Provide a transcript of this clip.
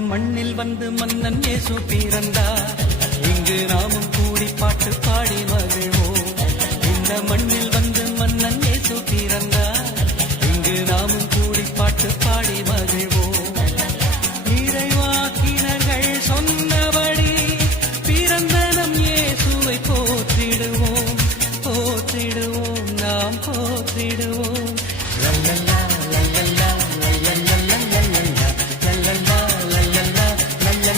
மண்ணில் வந்து மன்னன் இயேசு பிறந்தார். இங்கு நாமும் கூடி பாட்டு பாடி மகிழ்வோம். இந்த மண்ணில் வந்து மன்னன் இயேசு பிறந்தார். இங்கு நாமும் கூடி பாட்டு பாடி மகிழ்வோம்.